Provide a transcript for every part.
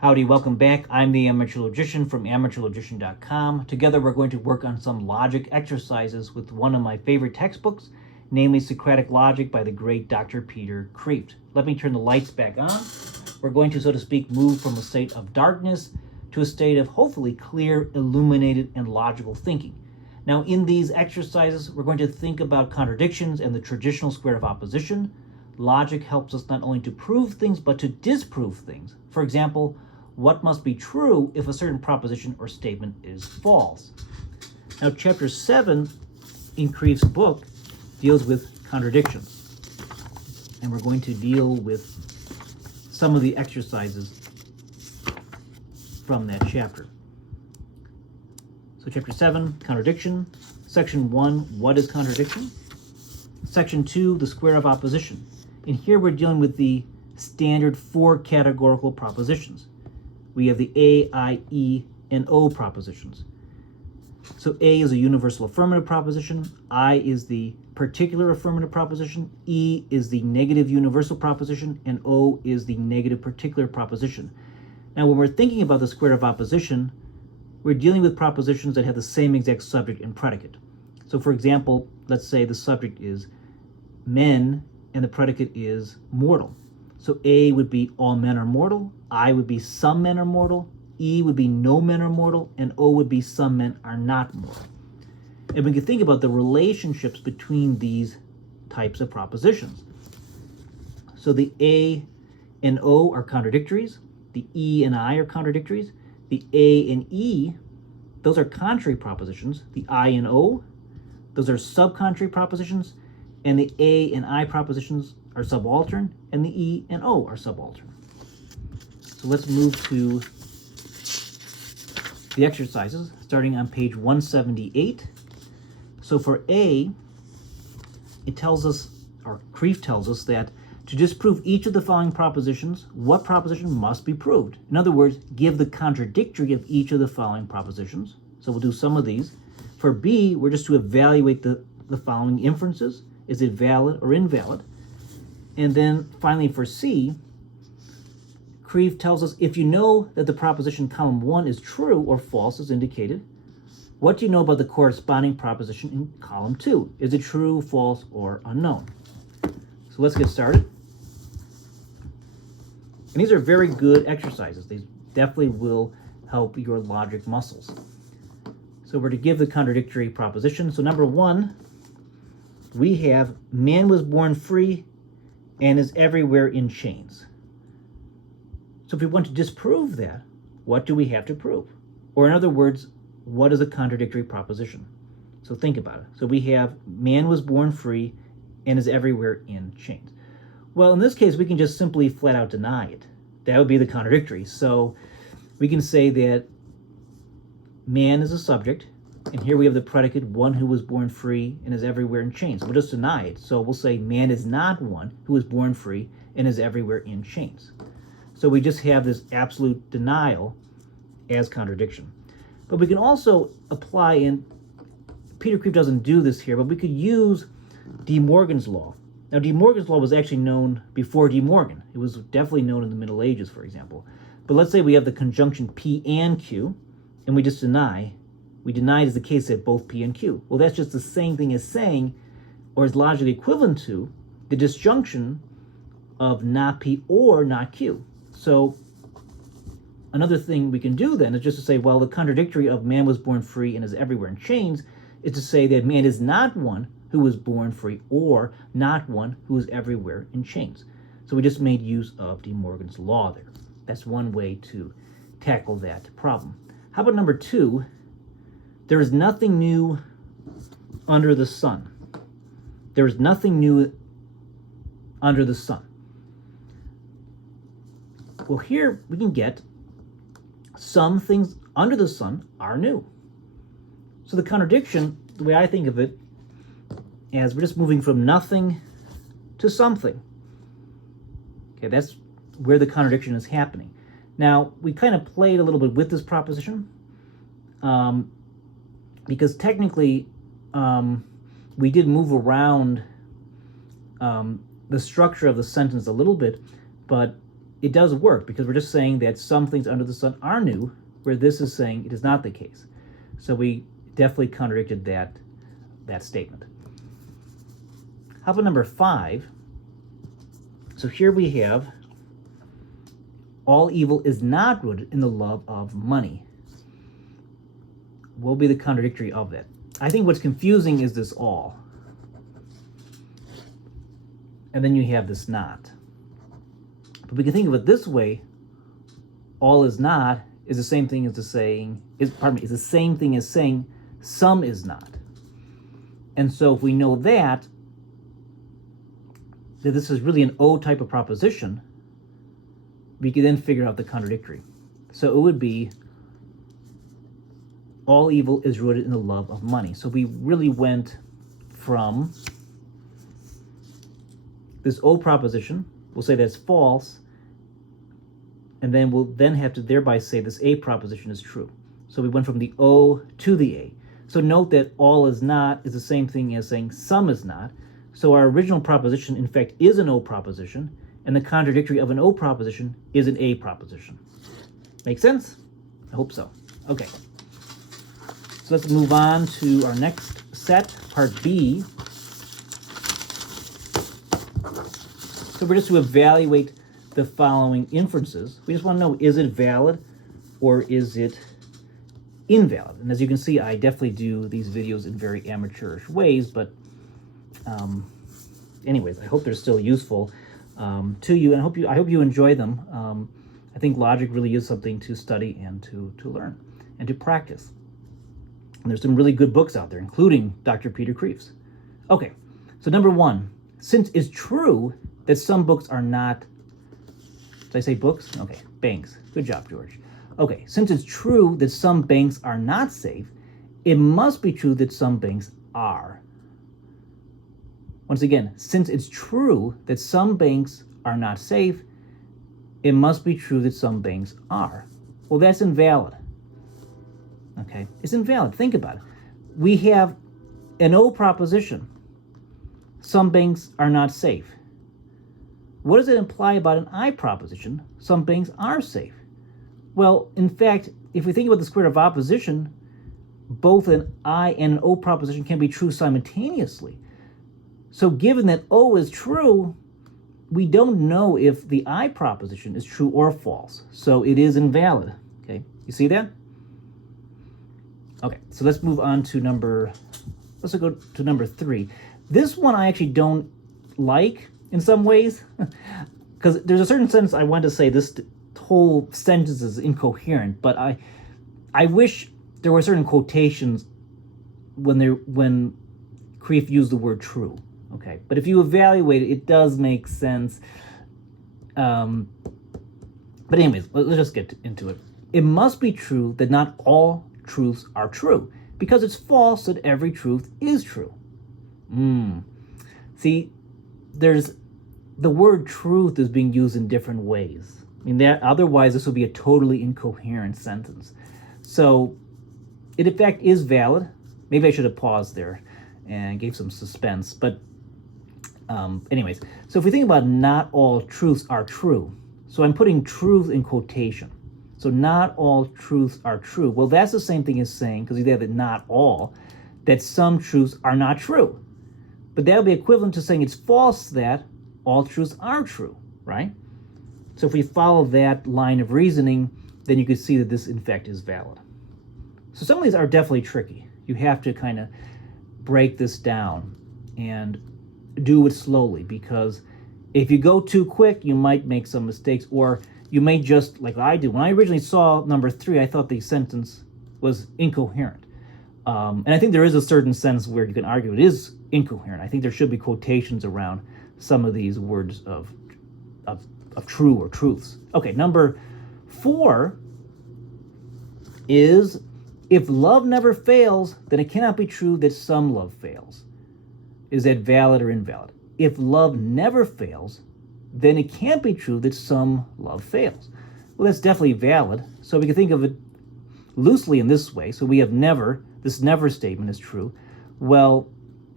Howdy, welcome back. I'm the Amateur Logician from amateurlogician.com. Together we're going to work on some logic exercises with one of my favorite textbooks, namely Socratic Logic by the great Dr. Peter Kreeft. Let me turn the lights back on. We're going to, so to speak, move from a state of darkness to a state of hopefully clear, illuminated, and logical thinking. Now, in these exercises, we're going to think about contradictions and the traditional square of opposition. Logic helps us not only to prove things, but to disprove things. For example, what must be true if a certain proposition or statement is false? Now, chapter 7 in Kreeft's book deals with contradictions. And we're going to deal with some of the exercises from that chapter. So chapter 7, contradiction. Section 1, what is contradiction? Section 2, the square of opposition. And here we're dealing with the standard 4 categorical propositions. We have the A, I, E, and O propositions. So A is a universal affirmative proposition, I is the particular affirmative proposition, E is the negative universal proposition, and O is the negative particular proposition. Now, when we're thinking about the square of opposition, we're dealing with propositions that have the same exact subject and predicate. So for example, let's say the subject is men and the predicate is mortal. So A would be all men are mortal, I would be some men are mortal, E would be no men are mortal, and O would be some men are not mortal. And we can think about the relationships between these types of propositions. So the A and O are contradictories, the E and I are contradictories, the A and E, those are contrary propositions, the I and O, those are subcontrary propositions, and the A and I propositions are subaltern, and the E and O are subaltern. So let's move to the exercises, starting on page 178. So for A, it tells us, or Kreeft tells us, that to disprove each of the following propositions, what proposition must be proved? In other words, give the contradictory of each of the following propositions. So we'll do some of these. For B, we're just to evaluate the following inferences. Is it valid or invalid? And then finally for C, Kreeft tells us if you know that the proposition column 1 is true or false as indicated, what do you know about the corresponding proposition in column 2? Is it true, false, or unknown? So let's get started. And these are very good exercises. These definitely will help your logic muscles. So we're to give the contradictory proposition. So number 1, we have man was born free and is everywhere in chains. So if we want to disprove that, what do we have to prove? Or in other words, what is a contradictory proposition? So think about it. So we have man was born free and is everywhere in chains. Well, in this case, we can just simply flat out deny it. That would be the contradictory. So we can say that man is a subject, and here we have the predicate, one who was born free and is everywhere in chains. We'll just deny it. So we'll say man is not one who was born free and is everywhere in chains. So we just have this absolute denial as contradiction. But we can also apply, and Peter Kreeft doesn't do this here, but we could use De Morgan's law. Now, De Morgan's law was actually known before De Morgan. It was definitely known in the Middle Ages, for example. But let's say we have the conjunction P and Q, and we just deny. We deny it is the case that both P and Q. Well, that's just the same thing as saying, or is logically equivalent to, the disjunction of not P or not Q. So another thing we can do then is just to say, well, the contradictory of man was born free and is everywhere in chains is to say that man is not one who was born free or not one who is everywhere in chains. So we just made use of De Morgan's law there. That's one way to tackle that problem. How about number 2? There is nothing new under the sun. There is nothing new under the sun. Well, here we can get some things under the sun are new. So the contradiction, the way I think of it, as we're just moving from nothing to something. Okay, that's where the contradiction is happening. Now, we kind of played a little bit with this proposition because technically we did move around the structure of the sentence a little bit, but it does work, because we're just saying that some things under the sun are new, where this is saying it is not the case. So we definitely contradicted that statement. How about number 5? So here we have, all evil is not rooted in the love of money. What will be the contradictory of that? I think what's confusing is this all. And then you have this not. But we can think of it this way: all is not is the same thing as is the same thing as saying some is not. And so if we know that this is really an O type of proposition, we can then figure out the contradictory. So it would be, all evil is rooted in the love of money. So we really went from this O proposition, we'll say that's false, and then we'll then have to thereby say this A proposition is true. So we went from the O to the A. So note that all is not is the same thing as saying some is not. So our original proposition, in fact, is an O proposition, and the contradictory of an O proposition is an A proposition. Make sense? I hope so. Okay. So let's move on to our next set, part B. So we're just to evaluate the following inferences. We just want to know, is it valid or is it invalid? And as you can see, I definitely do these videos in very amateurish ways, but anyways, I hope they're still useful to you, and I hope you enjoy them. I think logic really is something to study and to learn and to practice. And there's some really good books out there, including Dr. Peter Kreeft's. Okay, so number 1, since it's true that some books are not, did I say books? Okay, banks. Good job, George. Okay, since it's true that some banks are not safe, it must be true that some banks are. Once again, since it's true that some banks are not safe, it must be true that some banks are. Well, that's invalid. Okay, it's invalid. Think about it. We have an O proposition. Some banks are not safe. What does it imply about an I proposition? Some banks are safe. Well, in fact, if we think about the square root of opposition, both an I and an O proposition can be true simultaneously. So given that O is true, we don't know if the I proposition is true or false. So it is invalid. Okay, you see that? Okay, so let's move on to let's go to number 3. This one I actually don't like in some ways, because there's a certain sentence I want to say this whole sentence is incoherent, but I wish there were certain quotations when Kreeft used the word true. Okay, but if you evaluate it, it does make sense. But anyways, let's just get into it. It must be true that not all truths are true, because it's false that every truth is true. See, the word truth is being used in different ways. I mean, otherwise this would be a totally incoherent sentence. So it in fact is valid. Maybe I should have paused there and gave some suspense, but anyways, so if we think about not all truths are true, so I'm putting truth in quotation. So not all truths are true. Well, that's the same thing as saying, because you have that not all, that some truths are not true. But that would be equivalent to saying it's false that all truths are true, right? So if we follow that line of reasoning, then you could see that this in fact is valid. So some of these are definitely tricky. You have to kind of break this down and do it slowly, because if you go too quick, you might make some mistakes, or you may just, like I did. When I originally saw number 3, I thought the sentence was incoherent. And I think there is a certain sense where you can argue it is incoherent. I think there should be quotations around some of these words of true or truths. Okay, number 4 is, if love never fails, then it cannot be true that some love fails. Is that valid or invalid? If love never fails, then it can't be true that some love fails. Well, that's definitely valid. So we can think of it loosely in this way. So we have never, this never statement is true. Well,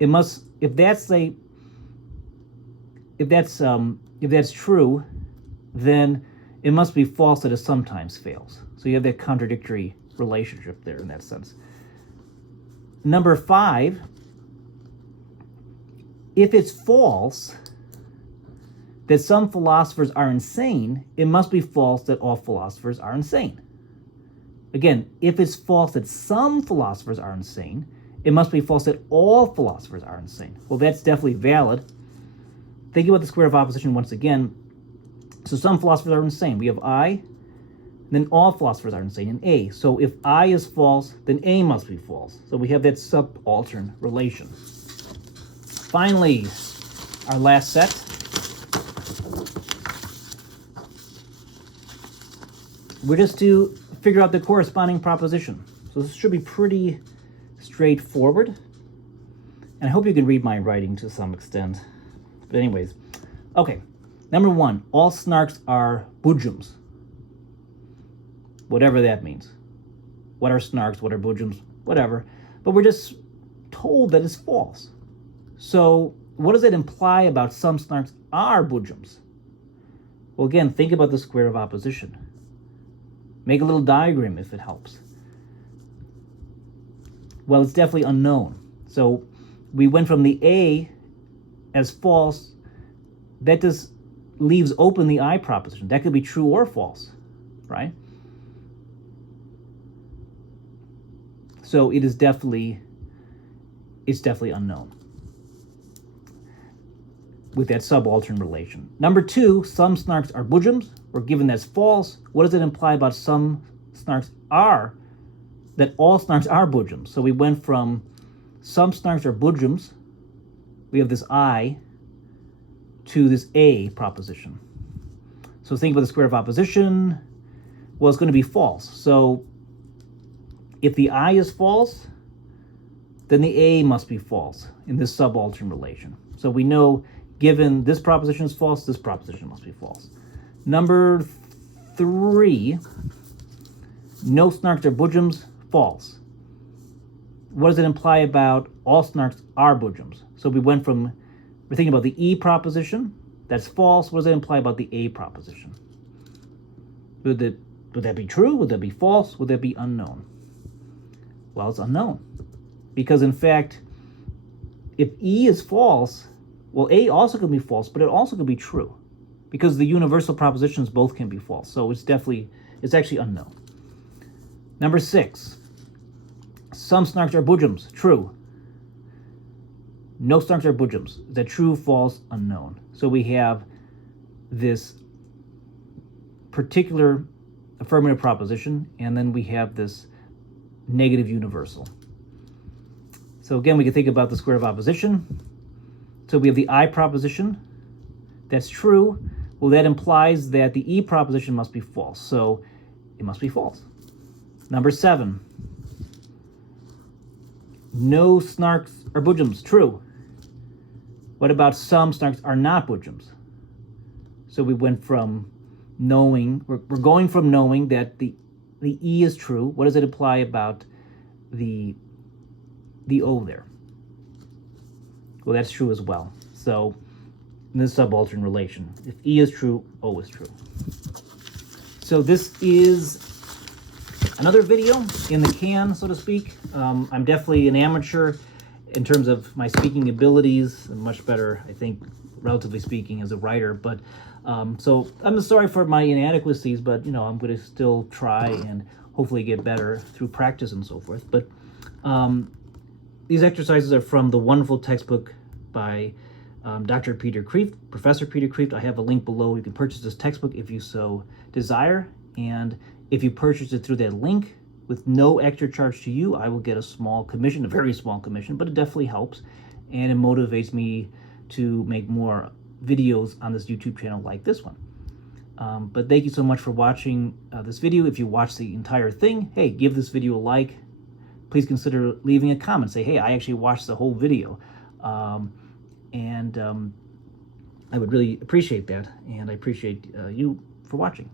it must, if that's true, then it must be false that it sometimes fails. So you have that contradictory relationship there in that sense. Number 5, if it's false that some philosophers are insane, it must be false that all philosophers are insane. Again, if it's false that some philosophers are insane, it must be false that all philosophers are insane. Well, that's definitely valid. Think about the square of opposition once again. So some philosophers are insane. We have I, then all philosophers are insane in A. So if I is false, then A must be false. So we have that subaltern relation. Finally, our last set. We're just to figure out the corresponding proposition. So this should be pretty straightforward. And I hope you can read my writing to some extent. But anyways, okay. Number 1, all snarks are budgems. Whatever that means. What are snarks? What are budgems? Whatever. But we're just told that it's false. So what does it imply about some snarks are budgems? Well, again, think about the square of opposition. Make a little diagram if it helps. Well, it's definitely unknown. So we went from the A as false. That just leaves open the I proposition. That could be true or false, right? So it's definitely unknown with that subaltern relation. Number 2, some snarks are budgems. We're given that's false. What does it imply about some snarks are? That all snarks are budgems. So we went from some snarks are budgems. We have this I to this A proposition. So think about the square of opposition. Well, it's going to be false. So if the I is false, then the A must be false in this subaltern relation. So we know, given this proposition is false, this proposition must be false. Number 3, no snarks are budgems, false. What does it imply about all snarks are budgems? So we went from, we're thinking about the E proposition, that's false. What does it imply about the A proposition? Would that be true? Would that be false? Would that be unknown? Well, it's unknown. Because in fact, if E is false, well, A also could be false, but it also could be true. Because the universal propositions both can be false. So it's actually unknown. Number 6, some snarks are budgems, true. No snarks are budgems. Is that true, false, unknown? So we have this particular affirmative proposition, and then we have this negative universal. So again, we can think about the square of opposition. So we have the I proposition. That's true. Well, that implies that the E proposition must be false. So it must be false. Number 7. No snarks are budgems. True. What about some snarks are not budgems? So we went from knowing, we're going from knowing that the E is true. What does it imply about the O there? Well, that's true as well. So in this subaltern relation, if E is true, O is true. So this is another video in the can, so to speak. I'm definitely an amateur in terms of my speaking abilities. I'm much better, I think, relatively speaking, as a writer. But so I'm sorry for my inadequacies, but I'm going to still try and hopefully get better through practice and so forth. But these exercises are from the wonderful textbook by Dr. Peter Kreeft, Professor Peter Kreeft. I have a link below. You can purchase this textbook if you so desire. And if you purchase it through that link with no extra charge to you, I will get a small commission, a very small commission, but it definitely helps. And it motivates me to make more videos on this YouTube channel like this one. But thank you so much for watching this video. If you watch the entire thing, hey, give this video a like. Please consider leaving a comment. Say, hey, I actually watched the whole video. I would really appreciate that, and I appreciate you for watching.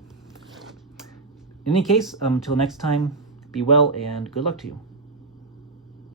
In any case, until next time, be well and good luck to you.